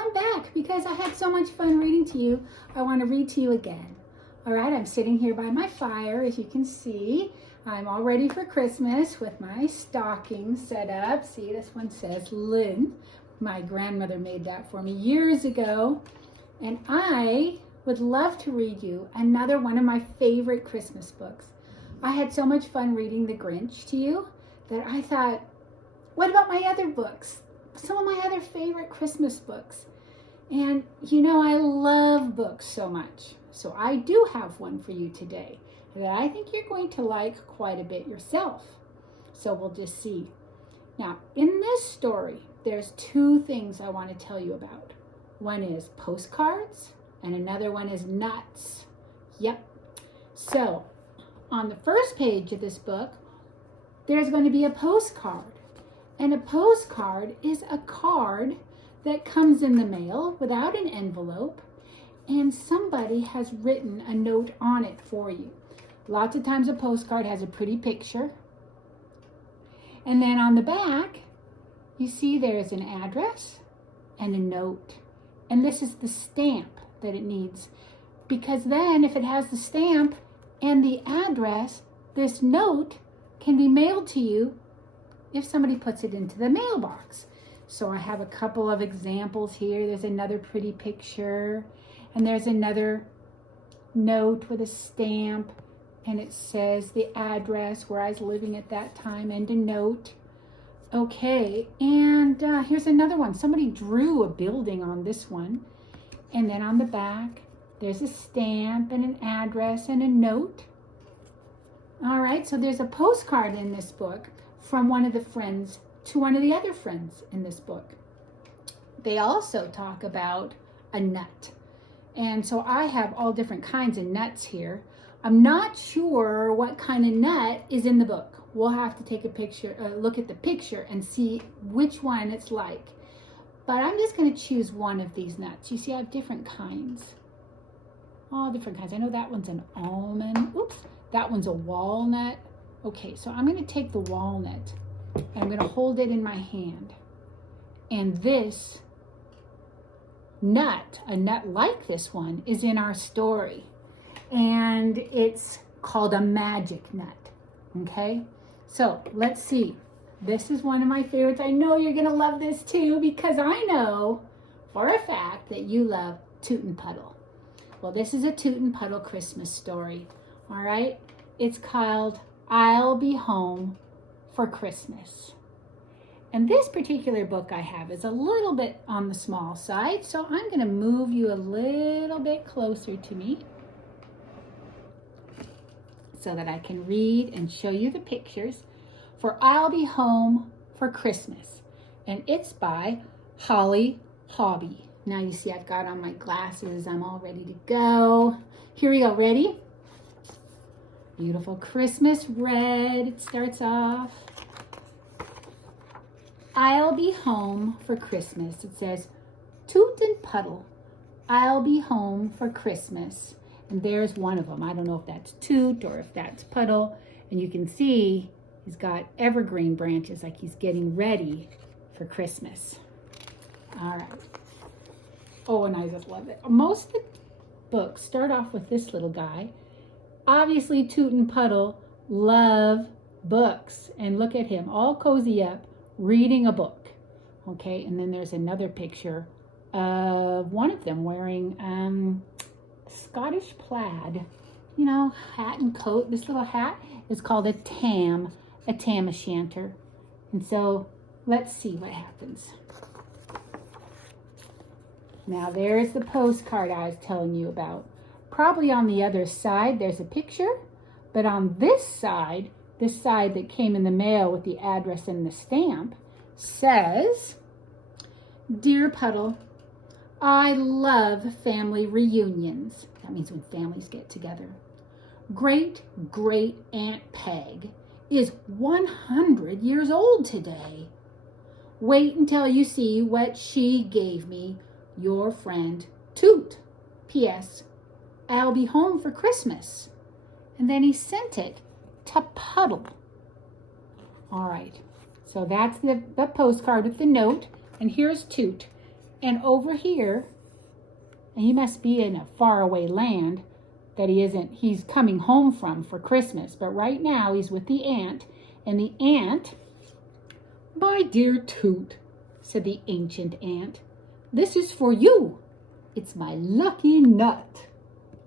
I'm back because I had so much fun reading to you. I want to read to you again. All right, I'm sitting here by my fire, as you can see. I'm all ready for Christmas with my stocking set up. See, this one says Lynn. My grandmother made that for me years ago. And I would love to read you another one of my favorite Christmas books. I had so much fun reading The Grinch to you that I thought, what about my other books? Some of my other favorite Christmas books. And you know, I love books so much. So I do have one for you today that I think you're going to like quite a bit yourself. So we'll just see. Now, in this story, there's two things I want to tell you about. One is postcards and another one is nuts. Yep. So on the first page of this book, there's going to be a postcard. And a postcard is a card that comes in the mail without an envelope, and somebody has written a note on it for you. Lots of times a postcard has a pretty picture. And then on the back, you see there's an address and a note. And this is the stamp that it needs. Because then if it has the stamp and the address, this note can be mailed to you if somebody puts it into the mailbox. So I have a couple of examples here. There's another pretty picture, and there's another note with a stamp, and it says the address where I was living at that time and a note. Okay, and here's another one. Somebody drew a building on this one, and then on the back, there's a stamp and an address and a note. All right, so there's a postcard in this book from one of the friends to one of the other friends in this book. They also talk about a nut. And so I have all different kinds of nuts here. I'm not sure what kind of nut is in the book. We'll have to take a picture, look at the picture and see which one it's like. But I'm just going to choose one of these nuts. You see, I have different kinds. All different kinds. I know that one's an almond. Oops, that one's a walnut. Okay, so I'm going to take the walnut and I'm going to hold it in my hand. And this nut, a nut like this one, is in our story. And it's called a magic nut. Okay, so let's see. This is one of my favorites. I know you're going to love this too because I know for a fact that you love Toot and Puddle. Well, this is a Toot and Puddle Christmas story. All right, it's called I'll Be Home for Christmas. And this particular book I have is a little bit on the small side, so I'm going to move you a little bit closer to me so that I can read and show you the pictures for I'll Be Home for Christmas. And it's by Hobbie. Now you see I've got on my glasses. I'm all ready to go. Here we go. Ready? Beautiful Christmas red. It starts off. I'll be home for Christmas. It says, Toot and Puddle, I'll be home for Christmas. And there's one of them. I don't know if that's Toot or if that's Puddle. And you can see he's got evergreen branches like he's getting ready for Christmas. All right. Oh, and I just love it. Most of the books start off with this little guy. Obviously, Toot and Puddle love books. And look at him, all cozy up, reading a book. Okay, and then there's another picture of one of them wearing Scottish plaid, you know, hat and coat. This little hat is called a tam o' shanter. And so let's see what happens. Now there's the postcard I was telling you about. Probably on the other side there's a picture, but on this side that came in the mail with the address and the stamp, says, Dear Puddle, I love family reunions. That means when families get together. Great Aunt Peg is 100 years old today. Wait until you see what she gave me, your friend Toot. P.S. I'll be home for Christmas. And then he sent it to Puddle. All right, so that's the postcard with the note. And here's Toot. And over here, and he must be in a faraway land that he's coming home from for Christmas. But right now he's with the ant, and the ant, "My dear Toot," said the ancient ant, "this is for you. It's my lucky nut."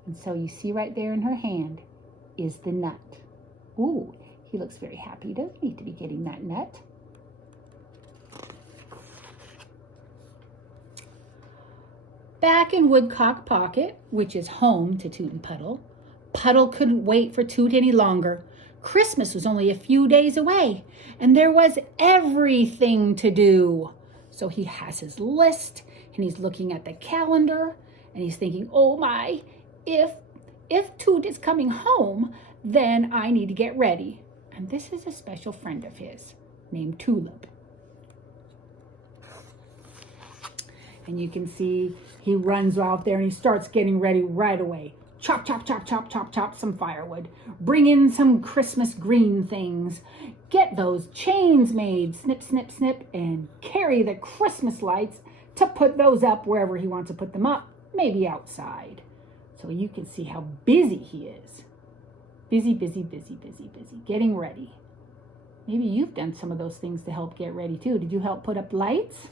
And so you see right there in her hand is the nut. Ooh, he looks very happy, doesn't he, to be getting that nut? Back in Woodcock Pocket, which is home to Toot and Puddle, Puddle couldn't wait for Toot any longer. Christmas was only a few days away, and there was everything to do. So he has his list, and he's looking at the calendar, and he's thinking, oh my, if Toot is coming home, then I need to get ready. And this is a special friend of his named Tulip. And you can see he runs off there and he starts getting ready right away. Chop, chop, chop, chop, chop, chop some firewood. Bring in some Christmas green things. Get those chains made. Snip, snip, snip. And carry the Christmas lights to put those up wherever he wants to put them up. Maybe outside. So you can see how busy he is. Busy, busy, busy, busy, busy. Getting ready. Maybe you've done some of those things to help get ready too. Did you help put up lights?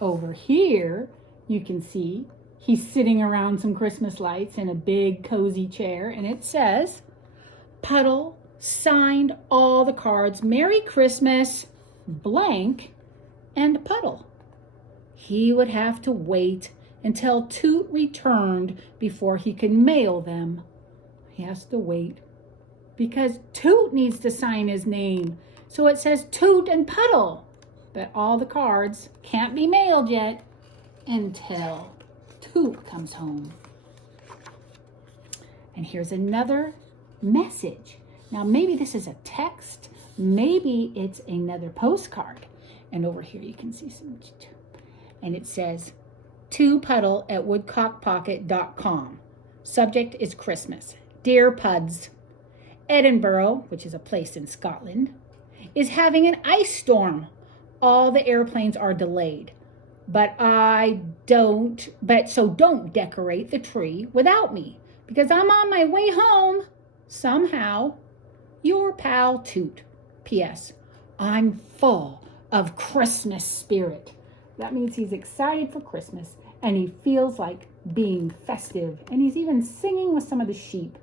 Over here, you can see he's sitting around some Christmas lights in a big cozy chair, and it says, Puddle signed all the cards, Merry Christmas, blank, and Puddle. He would have to wait until Toot returned before he could mail them. He has to wait because Toot needs to sign his name. So it says Toot and Puddle. But all the cards can't be mailed yet until Toot comes home. And here's another message. Now maybe this is a text. Maybe it's another postcard. And over here you can see some. And it says, to Puddle at woodcockpocket.com. Subject is Christmas. Dear Puds, Edinburgh, which is a place in Scotland, is having an ice storm. All the airplanes are delayed, so don't decorate the tree without me because I'm on my way home somehow. Your pal Toot. P.S. I'm full of Christmas spirit. That means he's excited for Christmas and he feels like being festive, and he's even singing with some of the sheep.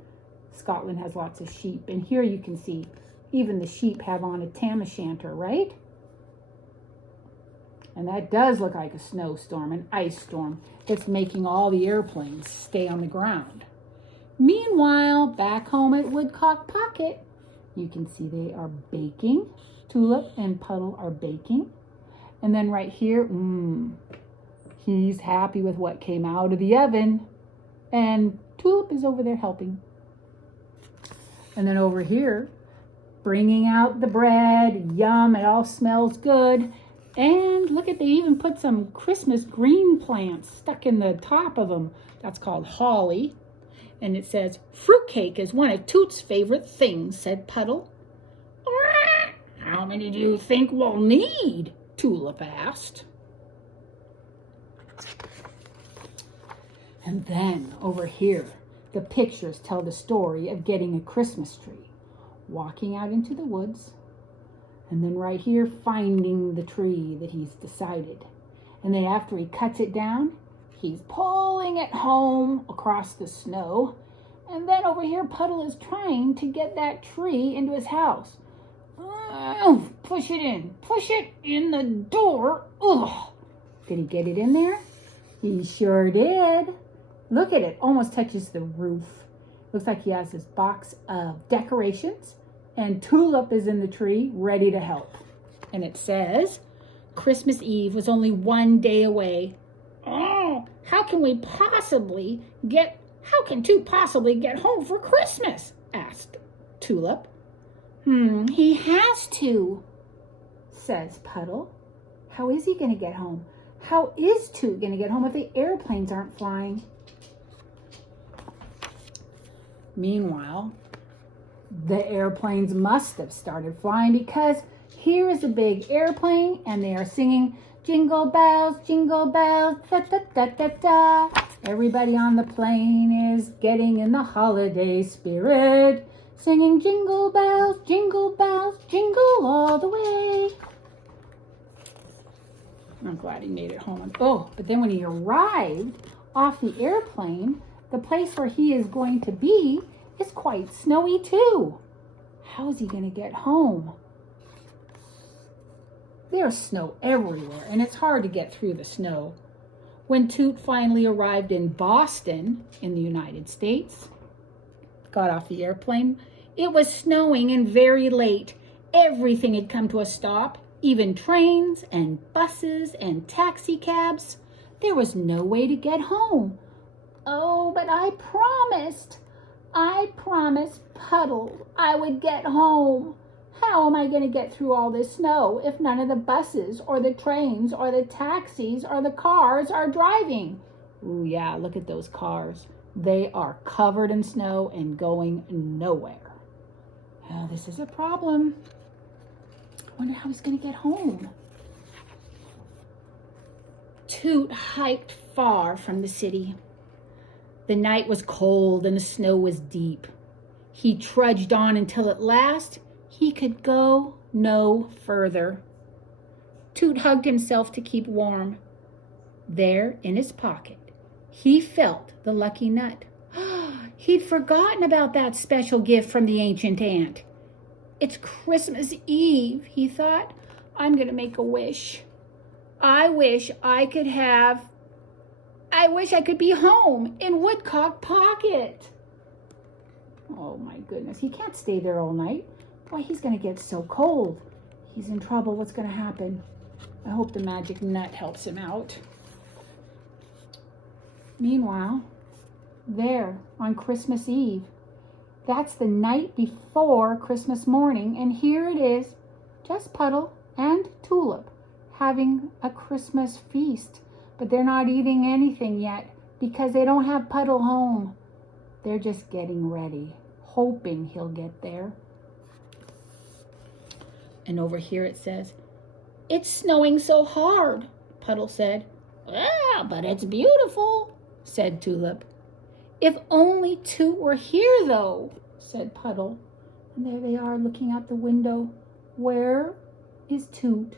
Scotland has lots of sheep, and here you can see even the sheep have on a tam o' shanter, right? And that does look like a snowstorm, an ice storm that's making all the airplanes stay on the ground. Meanwhile, back home at Woodcock Pocket, you can see they are baking. Tulip and Puddle are baking. And then right here, he's happy with what came out of the oven. And Tulip is over there helping. And then over here, bringing out the bread. Yum, it all smells good. And look at, they even put some Christmas green plants stuck in the top of them. That's called holly. And it says, fruitcake is one of Toot's favorite things, said Puddle. How many do you think we'll need? Tulip asked. And then over here, the pictures tell the story of getting a Christmas tree, walking out into the woods, and then right here, finding the tree that he's decided. And then after he cuts it down, he's pulling it home across the snow. And then over here, Puddle is trying to get that tree into his house. Push it in the door. Ugh. Did he get it in there? He sure did. Look at it, almost touches the roof. Looks like he has his box of decorations. And Tulip is in the tree, ready to help. And it says, Christmas Eve was only one day away. Oh, how can Toot possibly get home for Christmas? Asked Tulip. He has to, says Puddle. How is he going to get home? How is Toot going to get home if the airplanes aren't flying? Meanwhile, the airplanes must have started flying because here is a big airplane and they are singing jingle bells, da da da da da. Everybody on the plane is getting in the holiday spirit, singing jingle bells, jingle all the way. I'm glad he made it home. Oh, but then when he arrived off the airplane, the place where he is going to be is quite snowy too. How is he going to get home? There's snow everywhere, and it's hard to get through the snow. When Toot finally arrived in Boston, in the United States, got off the airplane, it was snowing and very late. Everything had come to a stop, even trains and buses and taxi cabs. There was no way to get home. Oh, but I promised Puddle I would get home. How am I going to get through all this snow if none of the buses or the trains or the taxis or the cars are driving? Ooh, yeah, look at those cars. They are covered in snow and going nowhere. Oh, this is a problem. I wonder how he's going to get home. Toot hiked far from the city. The night was cold and the snow was deep. He trudged on until at last he could go no further. Toot hugged himself to keep warm. There in his pocket, he felt the lucky nut. He'd forgotten about that special gift from the ancient aunt. It's Christmas Eve, he thought. I'm going to make a wish. I wish I could be home in Woodcock Pocket. Oh my goodness, he can't stay there all night. Boy, he's going to get so cold. He's in trouble. What's going to happen? I hope the magic nut helps him out. Meanwhile, there on Christmas Eve, that's the night before Christmas morning, and here it is, just Puddle and Tulip having a Christmas feast, but they're not eating anything yet because they don't have Puddle home. They're just getting ready, hoping he'll get there. And over here it says, "It's snowing so hard," Puddle said. "Ah, but it's beautiful," said Tulip. "If only Toot were here, though," said Puddle. And there they are looking out the window. Where is Toot?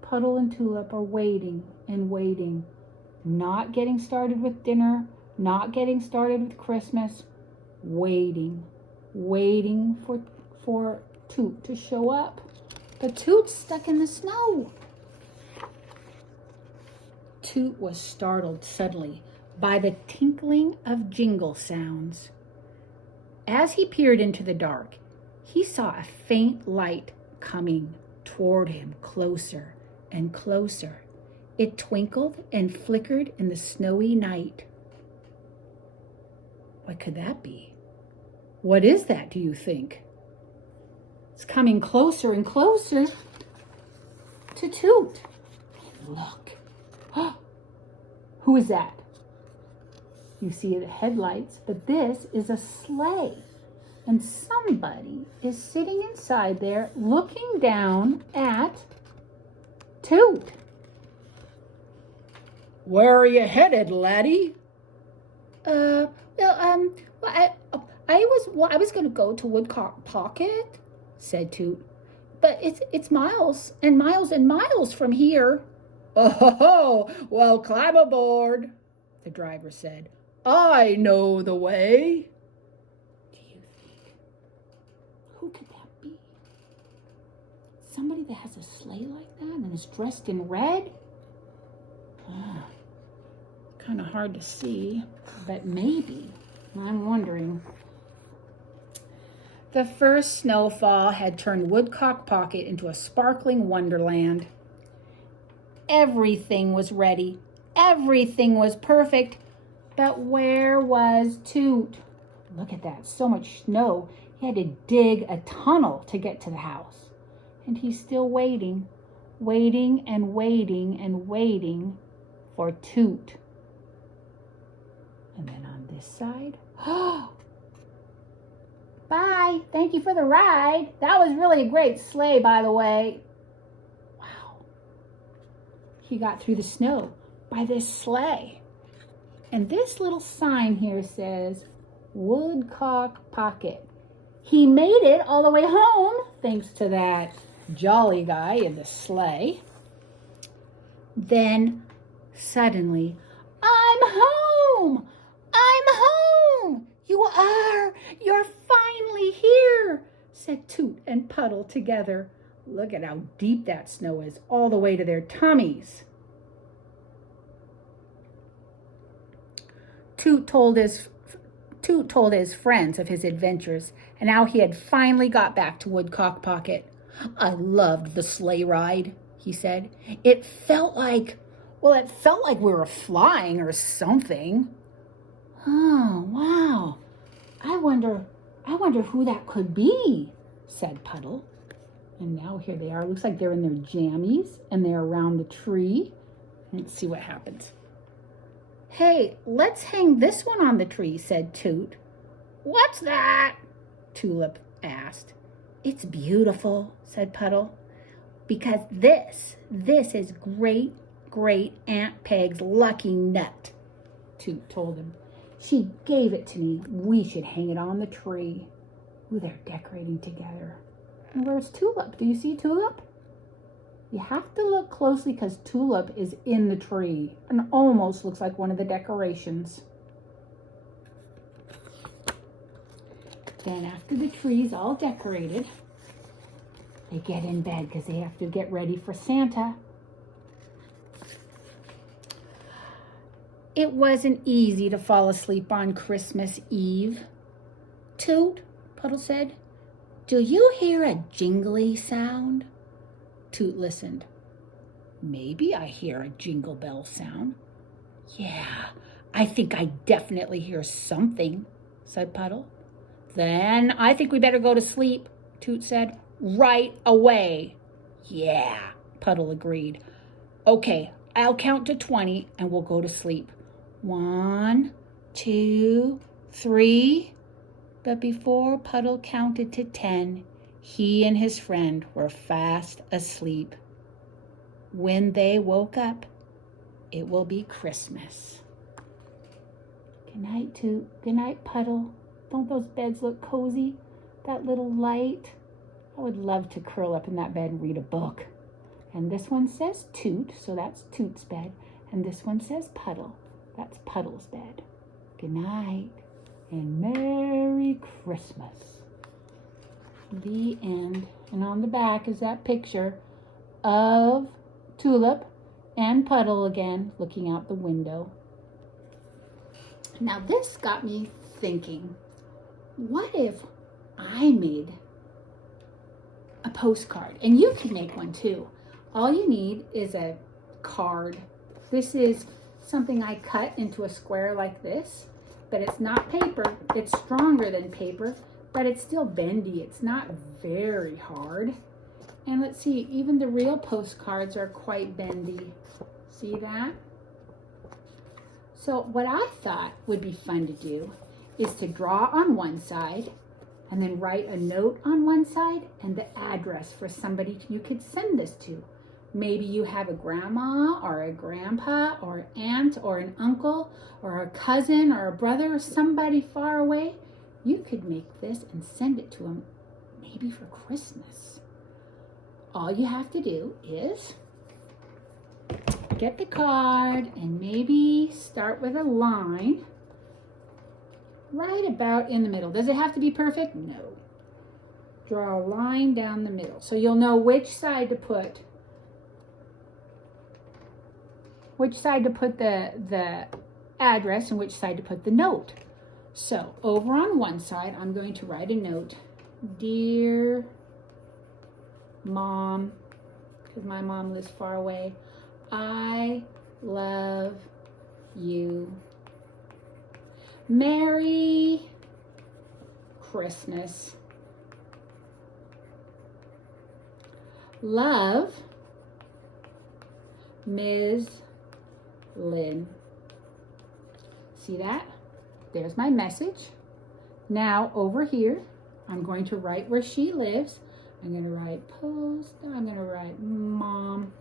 Puddle and Tulip are waiting and waiting, not getting started with dinner, not getting started with Christmas, waiting for Toot to show up. But Toot's stuck in the snow. Toot was startled suddenly by the tinkling of jingle sounds. As he peered into the dark, he saw a faint light coming toward him, closer and closer. It twinkled and flickered in the snowy night. What could that be? What is that, do you think? It's coming closer and closer to Toot. Look. Who is that? You see the headlights, but this is a sleigh. And somebody is sitting inside there looking down at Toot. "Where are you headed, laddie?" I was going to go to Woodcock Pocket," said Toot. "But it's miles and miles and miles from here." "Oh, well, climb aboard," the driver said. "I know the way." Do you think, who could that be? Somebody that has a sleigh like that and is dressed in red? Kind of hard to see, but maybe. I'm wondering. The first snowfall had turned Woodcock Pocket into a sparkling wonderland. Everything was ready. Everything was perfect. But where was Toot? Look at that, so much snow. He had to dig a tunnel to get to the house. And he's still waiting and waiting and waiting for Toot. And then on this side, bye, thank you for the ride. That was really a great sleigh, by the way. Wow. he got through the snow by this sleigh. And this little sign here says, Woodcock Pocket. He made it all the way home, thanks to that jolly guy in the sleigh. Then, suddenly, I'm home! I'm home! You're finally here, said Toot and Puddle together. Look at how deep that snow is, all the way to their tummies. Toot told his friends of his adventures and how he had finally got back to Woodcock Pocket. I loved the sleigh ride, he said. It felt like we were flying or something. Oh, wow. I wonder who that could be, said Puddle. And now here they are. Looks like they're in their jammies and they're around the tree. Let's see what happens. Hey, let's hang this one on the tree, said Toot. What's that? Tulip asked. It's beautiful, said Puddle, because this is great Aunt Peg's lucky nut, Toot told him. She gave it to me. We should hang it on the tree. Ooh, they're decorating together. And where's Tulip? Do you see Tulip? You have to look closely because Tulip is in the tree and almost looks like one of the decorations. Then after the tree's all decorated, they get in bed because they have to get ready for Santa. It wasn't easy to fall asleep on Christmas Eve. Toot, Puddle said, do you hear a jingly sound? Toot listened. Maybe I hear a jingle bell sound. Yeah, I think I definitely hear something, said Puddle. Then I think we better go to sleep, Toot said. Right away. Yeah, Puddle agreed. Okay, I'll count to 20 and we'll go to sleep. 1, 2, 3. But before Puddle counted to 10, he and his friend were fast asleep. When they woke up, it will be Christmas. Good night, Toot. Good night, Puddle. Don't those beds look cozy? That little light. I would love to curl up in that bed and read a book. And this one says Toot, so that's Toot's bed. And this one says Puddle. That's Puddle's bed. Good night and Merry Christmas. The end. And on the back is that picture of Tulip and Puddle again looking out the window. Now this got me thinking, what if I made a postcard? And you can make one too. All you need is a card. This is something I cut into a square like this, but it's not paper. It's stronger than paper, but it's still bendy. It's not very hard. And let's see, even the real postcards are quite bendy. See that? So what I thought would be fun to do is to draw on one side and then write a note on one side and the address for somebody you could send this to. Maybe you have a grandma or a grandpa or an aunt or an uncle or a cousin or a brother or somebody far away. You could make this and send it to them maybe for Christmas. All you have to do is get the card and maybe start with a line right about in the middle. Does it have to be perfect? No. Draw a line down the middle so you'll know which side to put the address and which side to put the note. So over on one side, I'm going to write a note. Dear Mom, because my mom lives far away, I love you. Merry Christmas. Love, Ms. Lynn. See that? There's my message. Now over here, I'm going to write where she lives. I'm going to write I'm going to write Mom.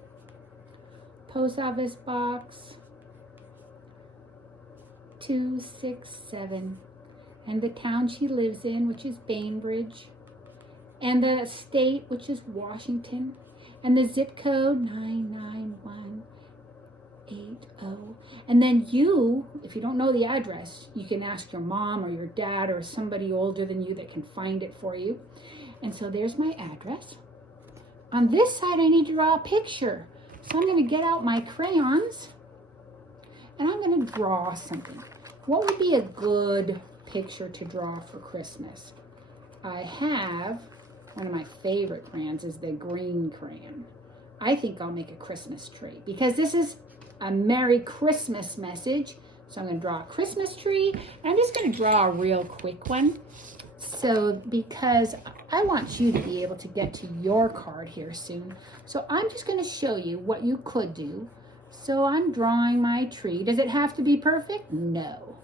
post office box 267, and the town she lives in, which is Bainbridge, and the state, which is Washington, and the zip code 99180. And then you, if you don't know the address, you can ask your mom or your dad or somebody older than you that can find it for you. And so there's my address. On this side, I need to draw a picture. So I'm going to get out my crayons and I'm going to draw something. What would be a good picture to draw for Christmas? I have one of my favorite crayons is the green crayon. I think I'll make a Christmas tree because this is a Merry Christmas message. So I'm going to draw a Christmas tree. And I'm just going to draw a real quick one. So because I want you to be able to get to your card here soon. So I'm just going to show you what you could do. So I'm drawing my tree. Does it have to be perfect? No.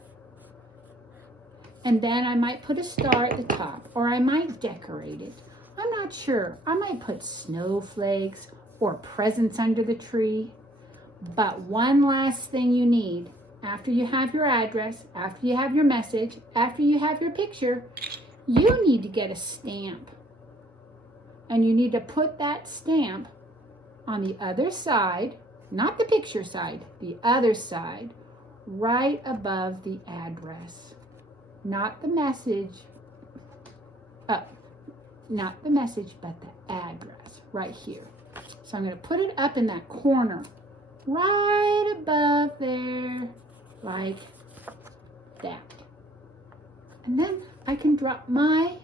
And then I might put a star at the top, or I might decorate it. I'm not sure. I might put snowflakes or presents under the tree. But one last thing you need, after you have your address, after you have your message, after you have your picture, you need to get a stamp. And you need to put that stamp on the other side, not the picture side, the other side, right above the address. Not the message, not the message, but the address right here. So I'm going to put it up in that corner, right above there, like that. And then I can drop my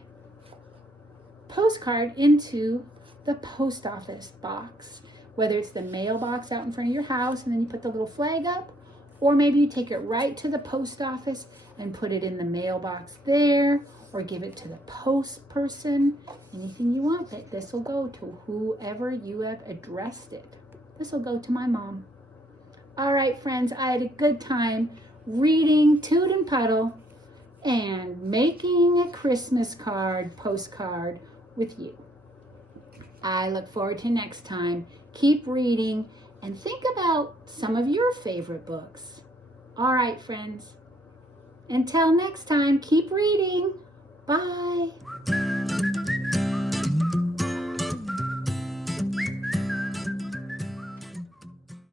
postcard into the post office box, whether it's the mailbox out in front of your house and then you put the little flag up, or maybe you take it right to the post office and put it in the mailbox there, or give it to the post person, anything you want. But this will go to whoever you have addressed it. This will go to my mom. All right, friends, I had a good time reading Toot and Puddle and making a Christmas card, postcard with you. I look forward to next time. Keep reading and think about some of your favorite books. All right, friends. Until next time, keep reading. Bye.